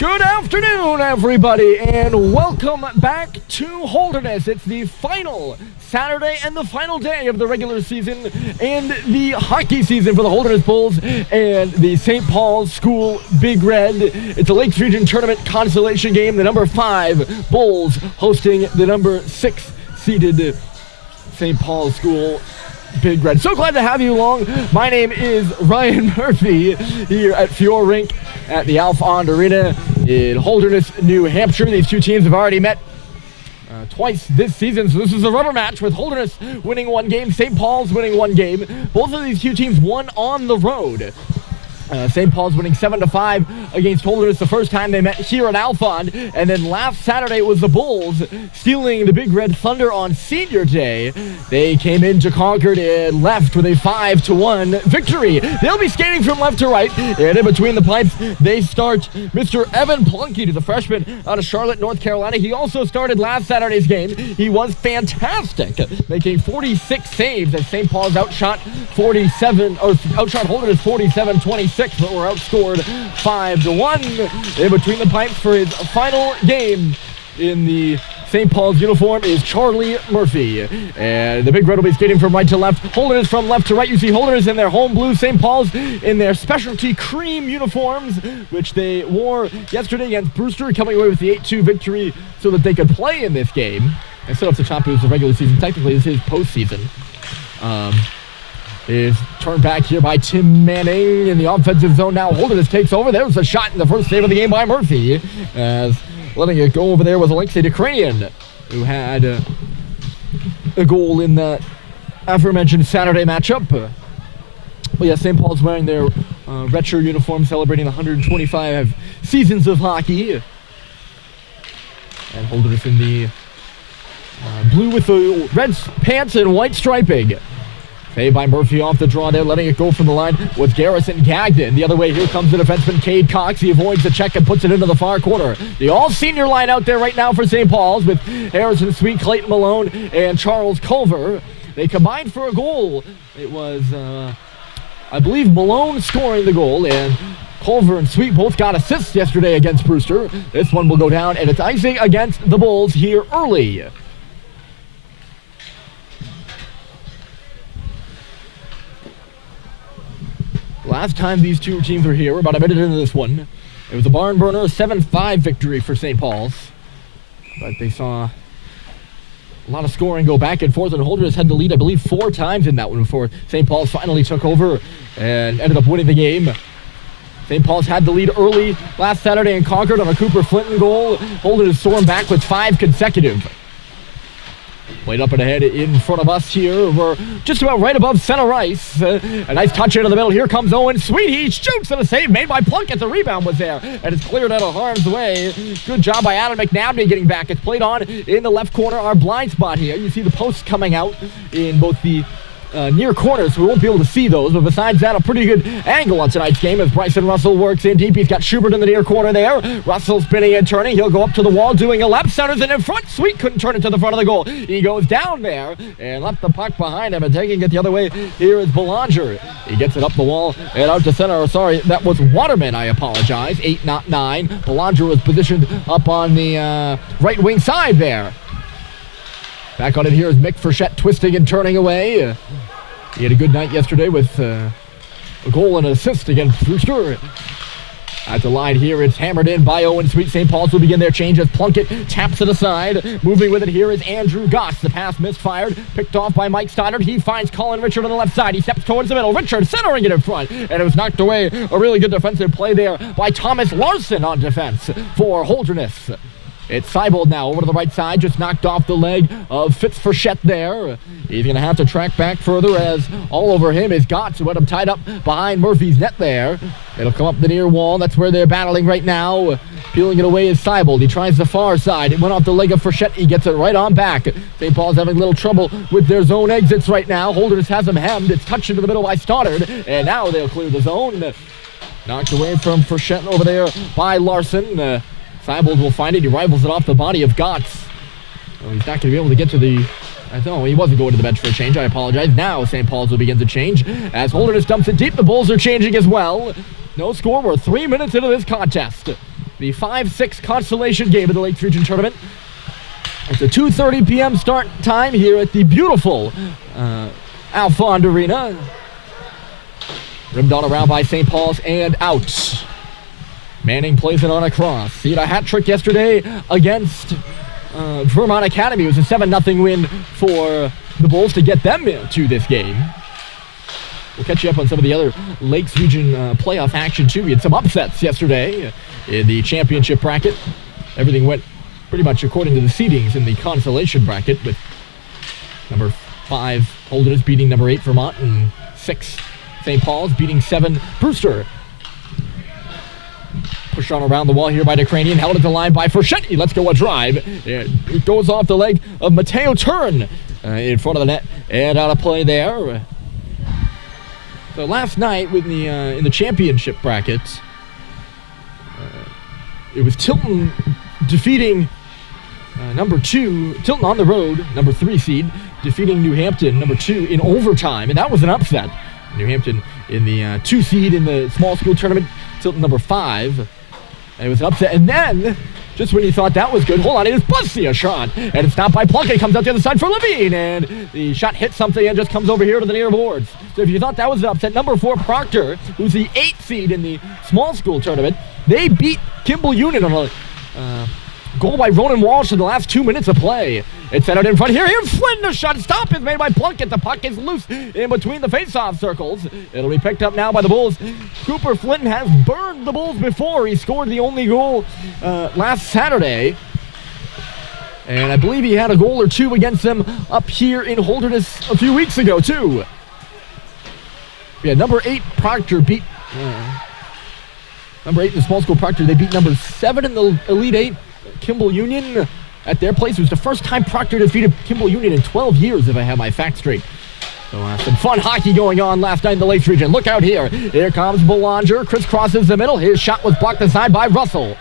Good afternoon, everybody, and welcome back to Holderness. It's the final Saturday and the final day of the regular season and the hockey season for the Holderness Bulls and the St. Paul's School Big Red. It's a Lakes Region Tournament consolation game. The number 5 Bulls hosting the number 6 seeded St. Paul's School Big Red. So glad to have you along. My name is Ryan Murphy here at Fiore Rink at the Alfond Arena in Holderness, New Hampshire. These two teams have already met twice this season, so this is a rubber match with Holderness winning one game, St. Paul's winning one game. Both of these two teams won on the road. St. Paul's winning 7-5 against Holderness the first time they met here at Alfond, and then last Saturday it was the Bulls stealing the Big Red Thunder on Senior Day. They came into Concord and left with a 5-1 victory. They'll be skating from left to right, and in between the pipes they start Mr. Evan Plunkey, the freshman out of Charlotte, North Carolina. He also started last Saturday's game. He was fantastic, making 46 saves as St. Paul's outshot Holderness 47-26. But were outscored 5-1. In between the pipes for his final game in the St. Paul's uniform is Charlie Murphy. And the Big Red will be skating from right to left. Holderness from left to right. You see Holderness in their home blue, St. Paul's in their specialty cream uniforms, which they wore yesterday against Brewster, coming away with the 8-2 victory so that they could play in this game. Instead of the top, it was the regular season. Technically, this is postseason. Is turned back here by Tim Manning in the offensive zone now. Holderness takes over. There was a shot in the first save of the game by Murphy. As letting it go over there was Alexei Dekranian, who had a goal in the aforementioned Saturday matchup. But yeah, St. Paul's wearing their retro uniform, celebrating the 125 seasons of hockey. And Holderness in the blue with the red pants and white striping. Saved by Murphy off the draw there, letting it go from the line was Garrison Gagnon. The other way, here comes the defenseman Cade Cox. He avoids the check and puts it into the far corner. The all-senior line out there right now for St. Paul's with Harrison Sweet, Clayton Malone, and Charles Culver. They combined for a goal. It was, I believe, Malone scoring the goal, and Culver and Sweet both got assists yesterday against Brewster. This one will go down, and it's icing against the Bulls here early. Last time these two teams were here, we're about a minute into this one. It was a barn burner, 7-5 victory for St. Paul's. But they saw a lot of scoring go back and forth, and Holderness had the lead, I believe, 4 times in that one before St. Paul's finally took over and ended up winning the game. St. Paul's had the lead early last Saturday in Concord on a Cooper Flinton goal. Holderness soaring back with 5 consecutive. Played up and ahead in front of us here. We're just about right above center ice. A nice touch into the middle. Here comes Owen Sweet. He shoots, and a save made by Plunkett. The rebound was there, and it's cleared out of harm's way. Good job by Adam McNabney getting back. It's played on in the left corner, our blind spot here. You see the posts coming out in both the near corners, so we won't be able to see those, but besides that, a pretty good angle on tonight's game as Bryson Russell works in deep. He's got Schubert in the near corner there. Russell spinning and turning. He'll go up to the wall, doing a lap. Centers it in front. Sweet couldn't turn it to the front of the goal. He goes down there and left the puck behind him, and taking it the other way here is Belanger. He gets it up the wall and out to center. Sorry, that was Waterman. I apologize. 8, not 9. Belanger was positioned up on the right wing side there. Back on it here is Mick Frechette twisting and turning away. He had a good night yesterday with a goal and an assist against Brewster. At the line here, it's hammered in by Owen Sweet. St. Paul's will begin their change as Plunkett taps it aside. Moving with it here is Andrew Goss. The pass misfired, picked off by Mike Stoddard. He finds Colin Richard on the left side. He steps towards the middle. Richard centering it in front, and it was knocked away. A really good defensive play there by Thomas Larson on defense for Holderness. It's Seibold now over to the right side, just knocked off the leg of Fitzfrechette there. He's going to have to track back further as all over him is Gotts, who had him tied up behind Murphy's net there. It'll come up the near wall. That's where they're battling right now. Peeling it away is Seibold. He tries the far side. It went off the leg of Frechette. He gets it right on back. St. Paul's having a little trouble with their zone exits right now. Holderness has him hemmed. It's touched into the middle by Stoddard, and now they'll clear the zone. Knocked away from Frechette over there by Larson. Seibold will find it. He rivals it off the body of Gotts. Well, he's not going to be able to get to the... No, he wasn't going to the bench for a change. I apologize. Now St. Paul's will begin to change. As Holderness dumps it deep, the Bulls are changing as well. No score. We're 3 minutes into this contest. the 5-6 consolation game of the Lakes Region Tournament. It's a 2:30 p.m. start time here at the beautiful Alfond Arena. Rimmed on around by St. Paul's and out. Manning plays it on a cross. He had a hat trick yesterday against Vermont Academy. It was a 7-0 win for the Bulls to get them to this game. We'll catch you up on some of the other Lakes Region playoff action too. We had some upsets yesterday in the championship bracket. Everything went pretty much according to the seedings in the consolation bracket, with number 5 Holderness beating number 8 Vermont, and 6 St. Paul's beating 7 Brewster. Pushed on around the wall here by Ukrainian, held at the line by Ferschetti. Let's go a drive. It goes off the leg of Mateo Turn in front of the net and out of play there. So last night in the championship bracket, it was Tilton defeating number 2, Tilton on the road, number 3 seed, defeating New Hampton, number 2, in overtime, and that was an upset. New Hampton in the 2 seed in the small school tournament, Tilton number 5, and it was an upset. And then, just when you thought that was good, hold on, it is Bussy, a shot, and it's stopped by Plunkett, comes out the other side for Levine, and the shot hits something and just comes over here to the near boards. So if you thought that was an upset, number 4 Proctor, who's the 8th seed in the small school tournament, they beat Kimball Union on a goal by Ronan Walsh in the last 2 minutes of play. It's set out in front here. Here's Flynn. The shot stop is made by Plunkett. The puck is loose in between the face-off circles. It'll be picked up now by the Bulls. Cooper Flynn has burned the Bulls before. He scored the only goal last Saturday. And I believe he had a goal or 2 against them up here in Holderness a few weeks ago, too. Yeah, number 8 Proctor beat... number 8 in the small school Proctor. They beat number 7 in the Elite 8. Kimball Union at their place. It was the first time Proctor defeated Kimball Union in 12 years, if I have my facts straight. So some fun hockey going on last night in the Lakes Region. Look out here. Here comes Belanger. Crisscrosses the middle. His shot was blocked aside by Russell.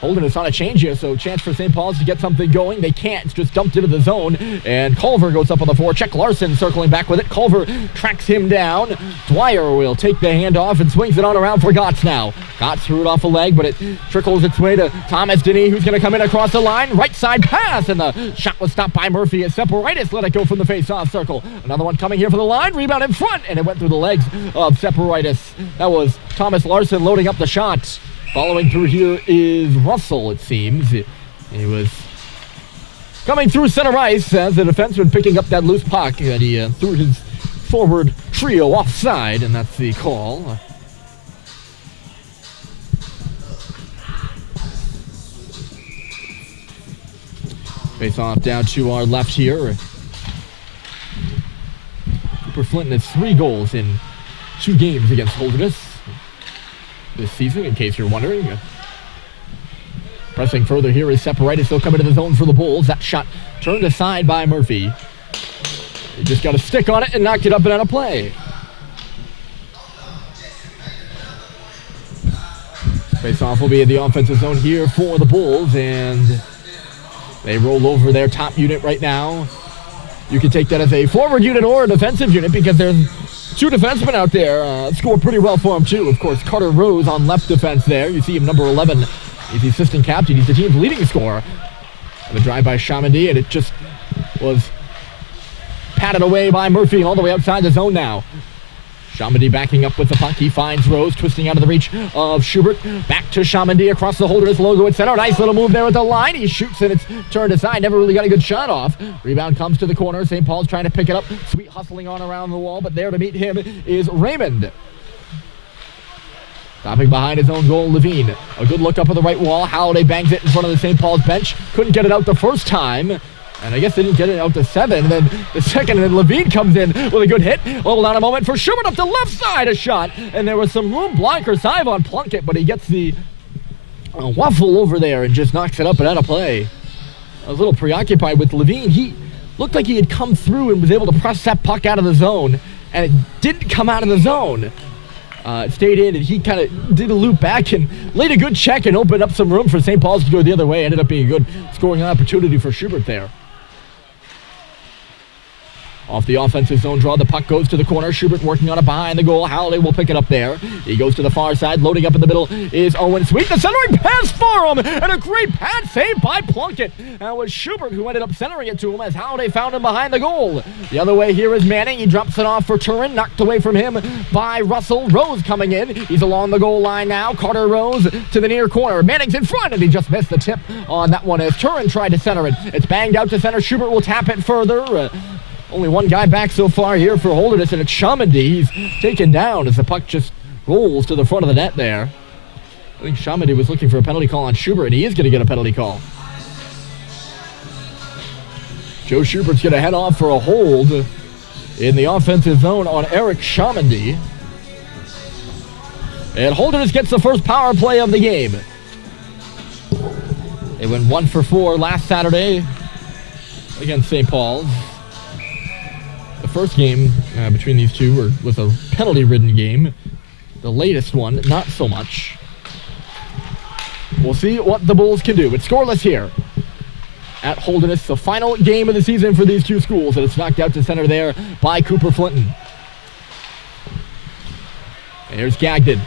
Holderness on a change here, so chance for St. Paul's to get something going. They can't. It's just dumped into the zone. And Culver goes up on the forecheck. Larson circling back with it. Culver tracks him down. Dwyer will take the handoff and swings it on around for Gotts now. Gotts threw it off a leg, but it trickles its way to Thomas Denny, who's going to come in across the line. Right side pass, and the shot was stopped by Murphy as Separitis let it go from the face-off circle. Another one coming here for the line. Rebound in front, and it went through the legs of Separitis. That was Thomas Larson loading up the shot. Following through here is Russell, it seems. He was coming through center ice as the defenseman picking up that loose puck, and he threw his forward trio offside, and that's the call. Face off down to our left here. Cooper Flint has 3 goals in 2 games against Holderness this season, in case you're wondering. Pressing further here is Separitis. They'll come into the zone for the Bulls. That shot turned aside by Murphy. He just got a stick on it and knocked it up and out of play. Face-off will be in the offensive zone here for the Bulls, and they roll over their top unit right now. You can take that as a forward unit or a defensive unit, because there's 2 defensemen out there scored pretty well for him, too. Of course, Carter Rose on left defense there. You see him, number 11. He's the assistant captain. He's the team's leading scorer. The drive by Chamandy, and it just was patted away by Murphy all the way outside the zone now. Chamandy backing up with the puck. He finds Rose, twisting out of the reach of Schubert. Back to Chamandy across the Holderness logo. It's set out. Nice little move there with the line. He shoots, and it's turned aside. Never really got a good shot off. Rebound comes to the corner. St. Paul's trying to pick it up. Sweet hustling on around the wall, but there to meet him is Raymond. Stopping behind his own goal, Levine. A good look up at the right wall. Halliday bangs it in front of the St. Paul's bench. Couldn't get it out the first time. And I guess they didn't get it out to 7. And then the second, and then Levine comes in with a good hit. Hold on a moment for Schubert up the left side, a shot. And there was some room blocker save on Plunkett, but he gets the waffle over there and just knocks it up and out of play. I was a little preoccupied with Levine. He looked like he had come through and was able to press that puck out of the zone, and it didn't come out of the zone. It stayed in, and he kind of did a loop back and laid a good check and opened up some room for St. Paul's to go the other way. Ended up being a good scoring opportunity for Schubert there. Off the offensive zone draw, the puck goes to the corner. Schubert working on it behind the goal. Halliday will pick it up there. He goes to the far side. Loading up in the middle is Owen Sweet. The centering pass for him, and a great pass save by Plunkett. That was Schubert who ended up centering it to him as Halliday found him behind the goal. The other way here is Manning. He drops it off for Turin. Knocked away from him by Russell. Rose coming in. He's along the goal line now. Carter Rose to the near corner. Manning's in front, and he just missed the tip on that one as Turin tried to center it. It's banged out to center. Schubert will tap it further. Only one guy back so far here for Holderness, and it's Chamandy. He's taken down as the puck just rolls to the front of the net there. I think Chamandy was looking for a penalty call on Schubert, and he is going to get a penalty call. Joe Schubert's going to head off for a hold in the offensive zone on Eric Chamandy. And Holderness gets the first power play of the game. They went 1 for 4 last Saturday against St. Paul's. The first game between these two was a penalty-ridden game. The latest one, not so much. We'll see what the Bulls can do. It's scoreless here at Holderness, the final game of the season for these two schools, and it's knocked out to center there by Cooper Flinton. And here's Gagdon.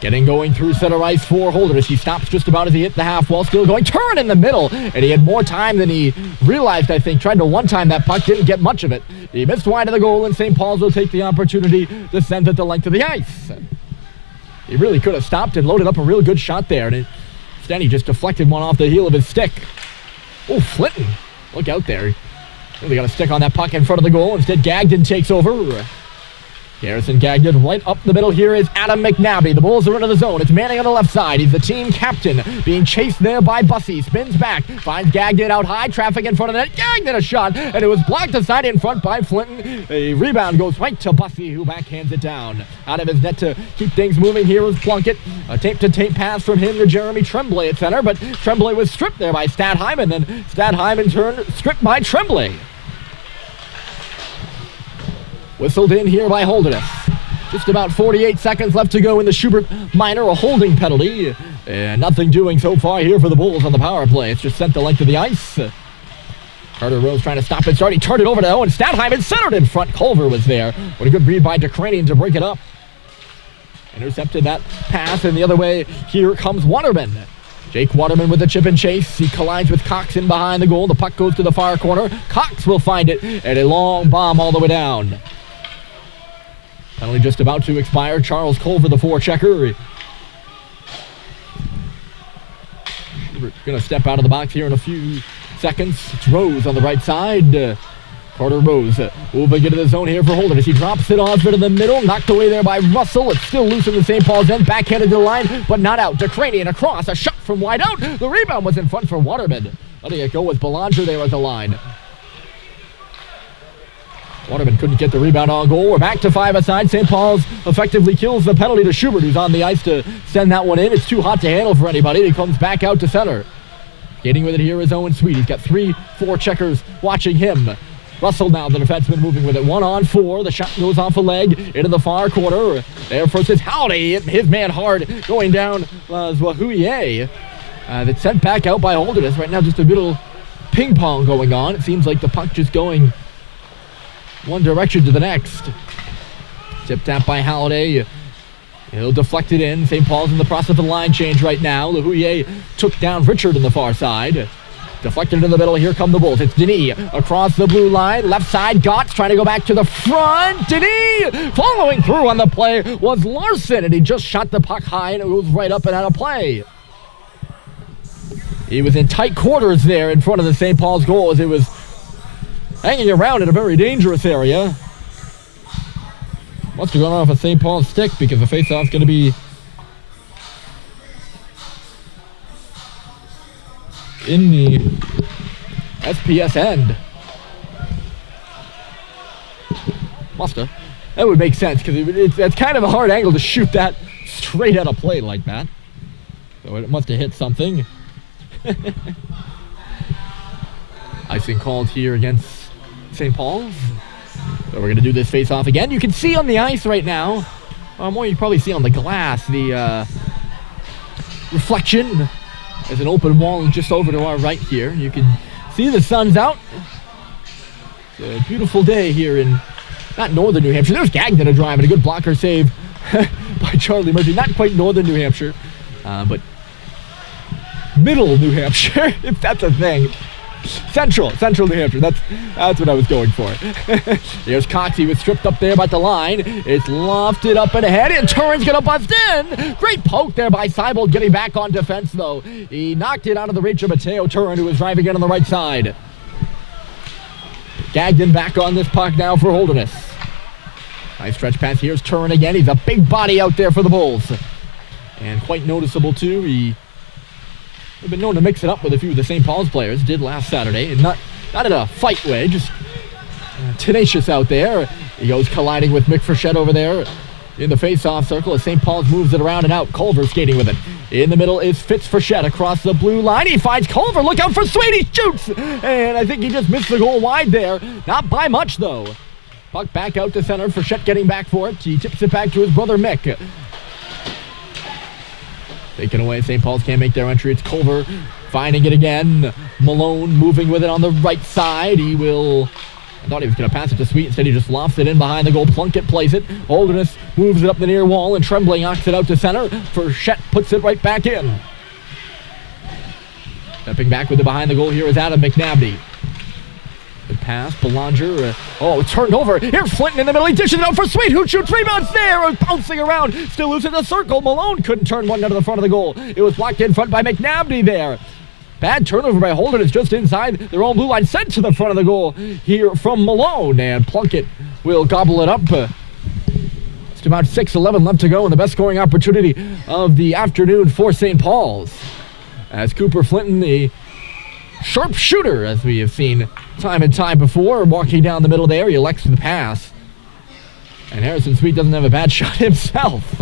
Getting going through center ice for Holderness. He stops just about as he hit the half wall. Still going. Turn in the middle. And he had more time than he realized, I think. Tried to one-time that puck. Didn't get much of it. He missed wide of the goal, and St. Paul's will take the opportunity to send it the length of the ice. He really could have stopped and loaded up a real good shot there. And instead, he just deflected one off the heel of his stick. Oh, Flinton. Look out there. Really got a stick on that puck in front of the goal. Instead, Gagdon takes over. Garrison Gagdon right up the middle. Here is Adam McNabby. The Bulls are into the zone. It's Manning on the left side. He's the team captain. Being chased there by Bussey. Spins back. Finds Gagdon out high. Traffic in front of the net. Gagdon a shot. And it was blocked aside in front by Flinton. A rebound goes right to Bussey, who backhands it down. Out of his net to keep things moving. Here is Plunkett. A tape-to-tape pass from him to Jeremy Tremblay at center. But Tremblay was stripped there by Stadheim. And then Stadheim in turn stripped by Tremblay. Whistled in here by Holderness. Just about 48 seconds left to go in the Schubert minor, a holding penalty. And nothing doing so far here for the Bulls on the power play. It's just sent the length of the ice. Carter Rose trying to stop it. He turned it over to Owen Stadheim and centered in front. Culver was there. What a good read by DeCranian to break it up. Intercepted that pass, and the other way, here comes Waterman. Jake Waterman with the chip and chase. He collides with Cox in behind the goal. The puck goes to the far corner. Cox will find it, and a long bomb all the way down. Penalty just about to expire. Charles Culver, the forechecker. We're going to step out of the box here in a few seconds. It's Rose on the right side. Carter Rose moving into the zone here for Holderness. He drops it off into the middle. Knocked away there by Russell. It's still loose in the St. Paul's end. Backhanded to the line, but not out. DeCranian across. A shot from wide out. The rebound was in front for Waterman. Letting it go with Belanger there at the line. Waterman couldn't get the rebound on goal. We're back to 5-a-side. St. Paul's effectively kills the penalty to Schubert, who's on the ice to send that one in. It's too hot to handle for anybody. He comes back out to center. Getting with it here is Owen Sweet. He's got 3-4 checkers watching him. Russell now, the defenseman, moving with it. 1-on-4. The shot goes off a leg into the far corner. There first is Halliday. His man hard going down was Wahuye. That's sent back out by Holderness. Right now just a little ping pong going on. It seems like the puck just going one direction to the next. Tip tap by Halliday. He'll deflect it in. St. Paul's in the process of a line change right now. Lahuye took down Richard in the far side. Deflected in the middle. Here come the Bulls. It's Denis across the blue line. Left side. Gotts trying to go back to the front. Denis following through on the play was Larson, and he just shot the puck high, and it goes right up and out of play. He was in tight quarters there in front of the St. Paul's goal as it was hanging around in a very dangerous area. Must have gone off a St. Paul's stick because the faceoff's going to be in the SPS end. Must have. That would make sense because it's kind of a hard angle to shoot that straight out of play like that. So it must have hit something. Icing called here against St. Paul's. So we're going to do this face-off again. You can see on the ice right now, more you probably see on the glass, the reflection. There's an open wall just over to our right here. You can see the sun's out. a beautiful day here in, not northern New Hampshire. There's Gagnon a drive and a good blocker save by Charlie Murphy. Not quite northern New Hampshire, but middle New Hampshire, if that's a thing. Central New Hampshire. That's what I was going for. There's Cox. He was stripped up there by the line. It's lofted up and ahead, and Turin's gonna bust in. Great poke there by Seibold, getting back on defense though. He knocked it out of the reach of Mateo Turin, who was driving in on the right side. Gagnon back on this puck now for Holderness. Nice stretch pass. Here's Turin again. He's a big body out there for the Bulls, and quite noticeable too. They've been known to mix it up with a few of the St. Paul's players. Did last Saturday, and not in a fight way, just tenacious out there. He goes colliding with Mick Frechette over there in the face-off circle as St. Paul's moves it around and out. Culver skating with it. In the middle is Fitz Frechette across the blue line. He finds Culver. Look out for Sweet. He shoots, and I think he just missed the goal wide there. Not by much though. Puck back out to center. Frechette getting back for it. He tips it back to his brother Mick. Taken away. St. Paul's can't make their entry. It's Culver finding it again. Malone moving with it on the right side. I thought he was going to pass it to Sweet. Instead, he just lofts it in behind the goal. Plunkett plays it. Holderness moves it up the near wall, and Tremblay knocks it out to center. Frechette puts it right back in. Stepping back with it behind the goal here is Adam McNabney. Good pass. Belanger. It's turned over. Here's Flinton in the middle. He dishes it out for Sweet, who shoots. Rebounds there. Bouncing around. Still losing the circle. Malone couldn't turn one out of the front of the goal. It was blocked in front by McNabney there. Bad turnover by Holderness just inside their own blue line. Sent to the front of the goal here from Malone. And Plunkett will gobble it up. It's about 6:11 left to go, and the best scoring opportunity of the afternoon for St. Paul's. As Cooper Flinton, the sharp shooter, as we have seen time and time before, walking down the middle there, he elects the pass. And Harrison Sweet doesn't have a bad shot himself.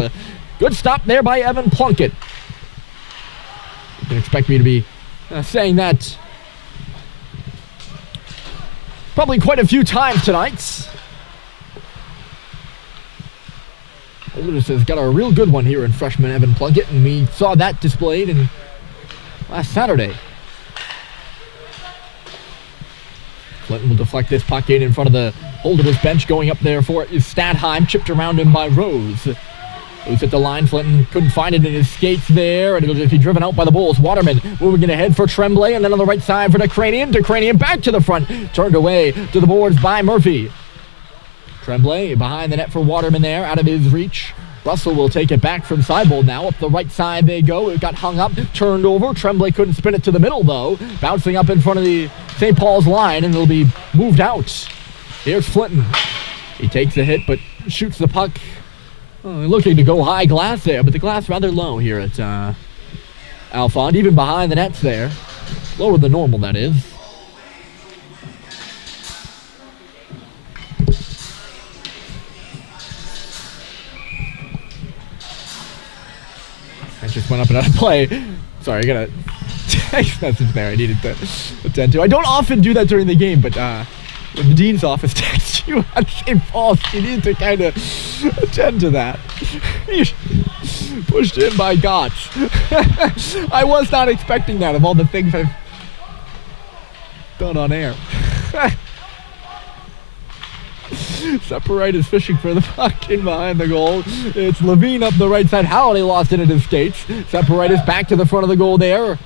Good stop there by Evan Plunkett. You can expect me to be saying that probably quite a few times tonight. Holderness has got a real good one here in freshman Evan Plunkett, and we saw that displayed last Saturday. Flinton will deflect this puck in front of the Holderness bench. Going up there for it is Stadheim, chipped around him by Rose. Who's at the line. Flinton couldn't find it in his skates there, and it'll just be driven out by the Bulls. Waterman moving it ahead for Tremblay, and then on the right side for Decranian. Decranian back to the front, turned away to the boards by Murphy. Tremblay behind the net for Waterman there, out of his reach. Russell will take it back from Seibold now. Up the right side they go. It got hung up, turned over. Tremblay couldn't spin it to the middle, though. Bouncing up in front of the St. Paul's line, and it'll be moved out. Here's Flinton. He takes the hit, but shoots the puck. Looking to go high glass there, but the glass rather low here at Alfond. Even behind the nets there. Lower than normal, that is. That just went up and out of play. Sorry, I got a text message there I needed to attend to. I don't often do that during the game, but when the dean's office texts you on St. Paul's, you need to kind of attend to that. Pushed in by Gotts. I was not expecting that of all the things I've done on air. Separite is fishing for the puck in behind the goal. It's Levine up the right side. Halliday lost it in his skates. Separite is back to the front of the goal there.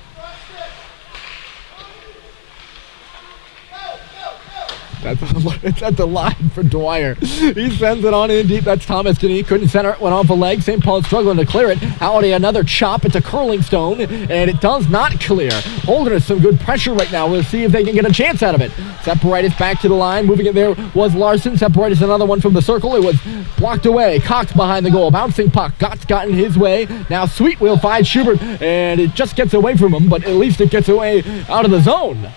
It's at the line for Dwyer. He sends it on in deep. That's Thomas. He couldn't center it. Went off a leg. St. Paul's struggling to clear it. Halliday another chop. It's a curling stone, and it does not clear. Holderness some good pressure right now. We'll see if they can get a chance out of it. Separitis back to the line. Moving it there was Larson. Separitis another one from the circle. It was blocked away. Cox behind the goal. Bouncing puck. Gott's gotten his way. Now Sweet will find Schubert, and it just gets away from him, but at least it gets away out of the zone.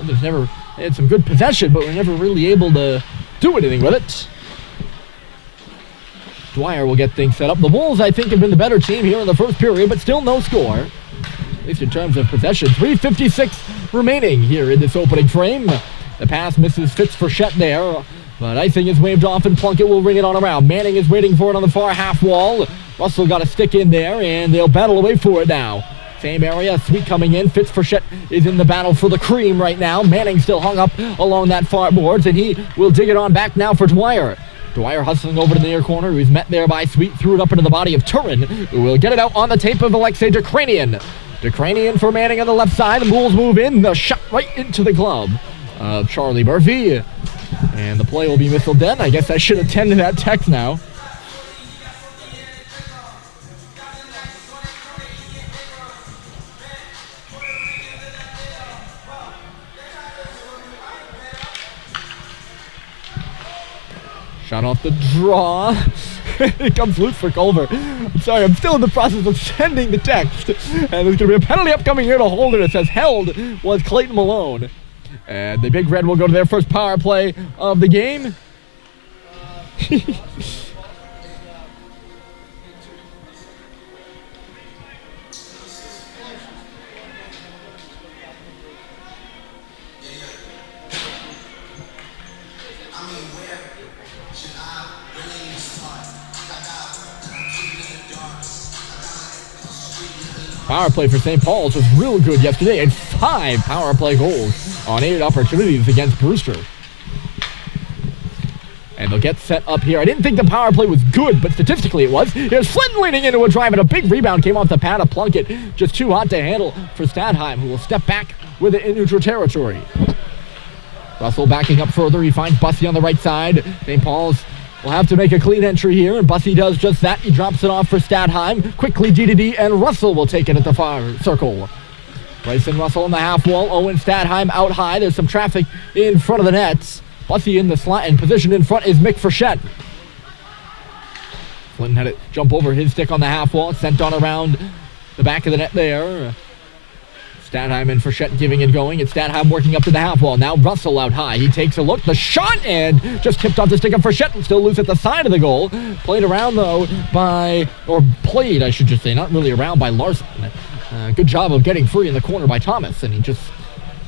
There's never... They had some good possession, but we're never really able to do anything with it. Dwyer will get things set up. The Bulls, I think, have been the better team here in the first period, but still no score. At least in terms of possession. 3:56 remaining here in this opening frame. The pass misses Fitz Frechette there, but icing is waved off, and Plunkett will ring it on around. Manning is waiting for it on the far half wall. Russell got a stick in there, and they'll battle away for it now. Same area, Sweet coming in. Fitzfrechette is in the battle for the cream right now. Manning still hung up along that far boards, and he will dig it on back now for Dwyer. Dwyer hustling over to the near corner. He's met there by Sweet. Threw it up into the body of Turin, who will get it out on the tape of Alexei Dekranian. Dekranian for Manning on the left side. The Bulls move in. The shot right into the glove of Charlie Murphy. And the play will be whistled dead. I guess I should attend to that text now. Shot off the draw. It comes loose for Culver. I'm sorry, I'm still in the process of sending the text. And there's going to be a penalty upcoming here to Holderness, as held was Clayton Malone. And the Big Red will go to their first power play of the game. Power play for St. Paul's was real good yesterday, and 5 power play goals on 8 opportunities against Brewster. And they'll get set up here. I didn't think the power play was good, but statistically it was. Here's Flynn leaning into a drive, and a big rebound came off the pad of Plunkett. Just too hot to handle for Stadheim, who will step back with it in neutral territory. Russell backing up further. He finds Bussey on the right side. St. Paul's will have to make a clean entry here, and Bussey does just that. He drops it off for Stadheim. Quickly D2D, and Russell will take it at the far circle. Bryson Russell on the half wall. Owen Stadheim out high. There's some traffic in front of the nets. Bussey in the slot, and positioned in front is Mick Frechette. Clinton had it jump over his stick on the half wall. Sent on around the back of the net there. Stadheim and Frechette giving and going, and Stadheim working up to the half wall. Now Russell out high. He takes a look. The shot, and just tipped off the stick of Frechette, and still loose at the side of the goal. Played around, though, played, I should just say, not really around by Larson. Good job of getting free in the corner by Thomas, and he just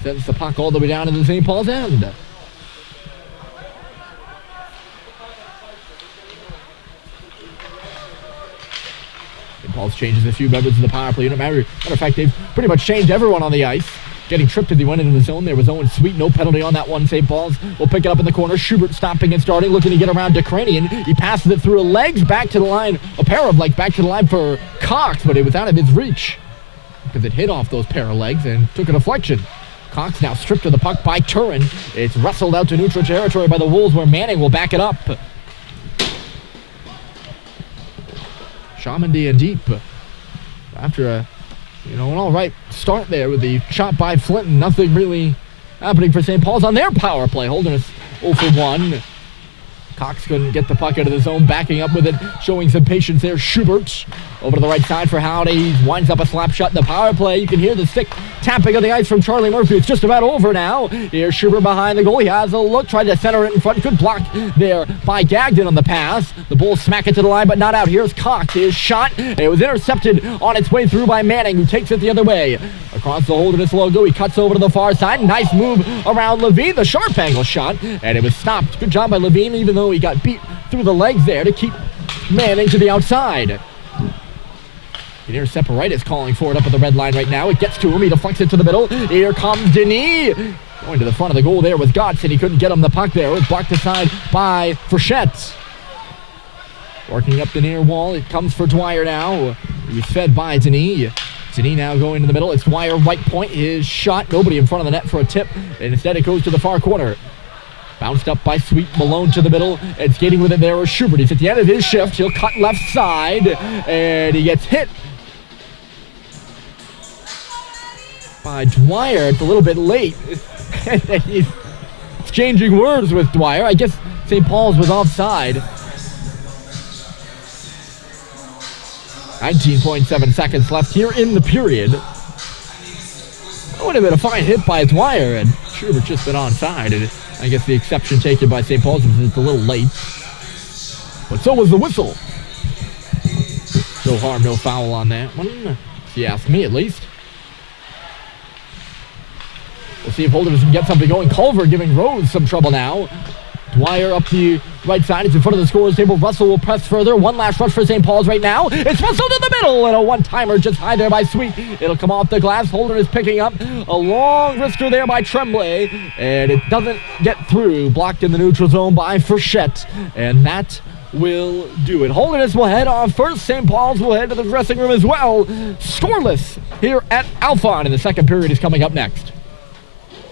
sends the puck all the way down into St. Paul's end. St. Paul's changes a few members of the power play unit. Matter of fact, they've pretty much changed everyone on the ice. Getting tripped as he went into the zone. There was Owen Sweet. No penalty on that one. St. Paul's will pick it up in the corner. Schubert stopping and starting, looking to get around Dekranian. He passes it through a legs back to the line. A pair of legs back to the line for Cox, but it was out of his reach because it hit off those pair of legs and took a deflection. Cox now stripped of the puck by Turin. It's wrestled out to neutral territory by the Wolves, where Manning will back it up. Chamandy and deep. After an all right start there with the shot by Flinton, nothing really happening for St. Paul's on their power play. Holderness 0 for 1. Cox couldn't get the puck out of the zone, backing up with it, showing some patience there. Schubert over to the right side for Howdy. He winds up a slap shot in the power play. You can hear the stick tapping on the ice from Charlie Murphy. It's just about over now. Here's Schubert behind the goal. He has a look, tried to center it in front. Good block there by Gagden on the pass. The Bulls smack it to the line, but not out. Here's Cox. His shot. It was intercepted on its way through by Manning, who takes it the other way. Across the Holderness logo, he cuts over to the far side. Nice move around Levine. The sharp angle shot, and it was stopped. Good job by Levine, even though he got beat through the legs there to keep Manning to the outside. You hear Separitis calling for it up at the red line right now. It gets to him. He deflects it to the middle. Here comes Denis. Going to the front of the goal there with Gotts, and he couldn't get him the puck there. It was blocked aside by Frechette. Working up the near wall. It comes for Dwyer now. He's fed by Denis. Denis now going to the middle. It's Dwyer right point. His shot. Nobody in front of the net for a tip. And instead it goes to the far corner. Bounced up by Sweet. Malone to the middle. And skating with it there is Schubert. He's at the end of his shift. He'll cut left side. And he gets hit by Dwyer. It's a little bit late. He's exchanging words with Dwyer. I guess St. Paul's was offside. 19.7 seconds left here in the period. That would have been a fine hit by Dwyer, and Schubert's just been onside. And I guess the exception taken by St. Paul's is it's a little late. But so was the whistle. No harm, no foul on that one, if you ask me at least. We'll see if Holderness can get something going. Culver giving Rose some trouble now. Dwyer up the right side. It's in front of the scorer's table. Russell will press further. One last rush for St. Paul's right now. It's Russell to the middle, and a one-timer just high there by Sweet. It'll come off the glass. Holderness picking up a long wrister there by Tremblay, and it doesn't get through. Blocked in the neutral zone by Frechette, and that will do it. Holderness will head off first. St. Paul's will head to the dressing room as well. Scoreless here at Alfond, and the second period is coming up next.